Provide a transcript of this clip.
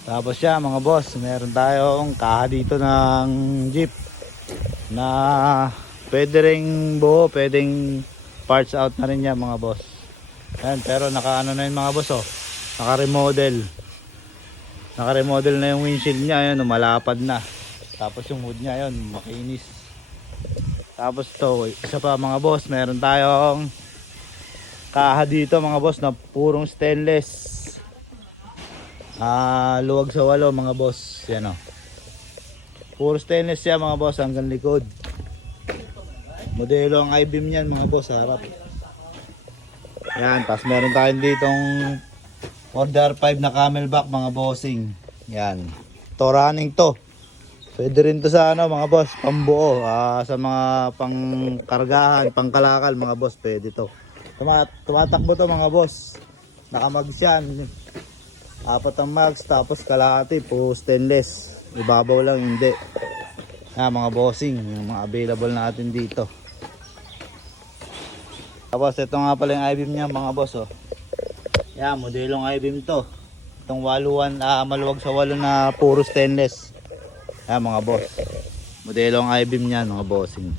Tapos siya mga boss, meron tayong kaha dito ng jeep na pwede ring buo, pwedeng parts out na rin yan mga boss. Ayan, pero naka ano na yun mga boss, oh, naka remodel na yung windshield nya. Ayan, malapad na. Tapos yung hood nya, ayan, makinis. Tapos to, isa pa mga boss, meron tayong kaha dito mga boss na purong stainless. Luwag sa walo mga boss. Yan, oh, puro stainless yan mga boss hanggang likod. Modelo ang I-beam niyan mga boss, harap. Yan, tapos meron tayong ditong order 5 na camelback mga bossing. Yan, to running to. Pwede rin to sa ano mga boss, pambuo, sa mga pangkargahan, pangkalakal mga boss, pwede to. Tumatakbo to mga boss. Nakamags yan. 4 ang mags, tapos kalahati po stainless. Ibabaw lang hindi. Mga bossing, yung mga available natin dito. Tapos ito nga pala yung I-beam niya mga boss, oh. Yan, modelong I-beam to. Itong waluan, maluwag sa walo na puro stainless. Yan mga boss, modelong I-beam niyan mga bossing.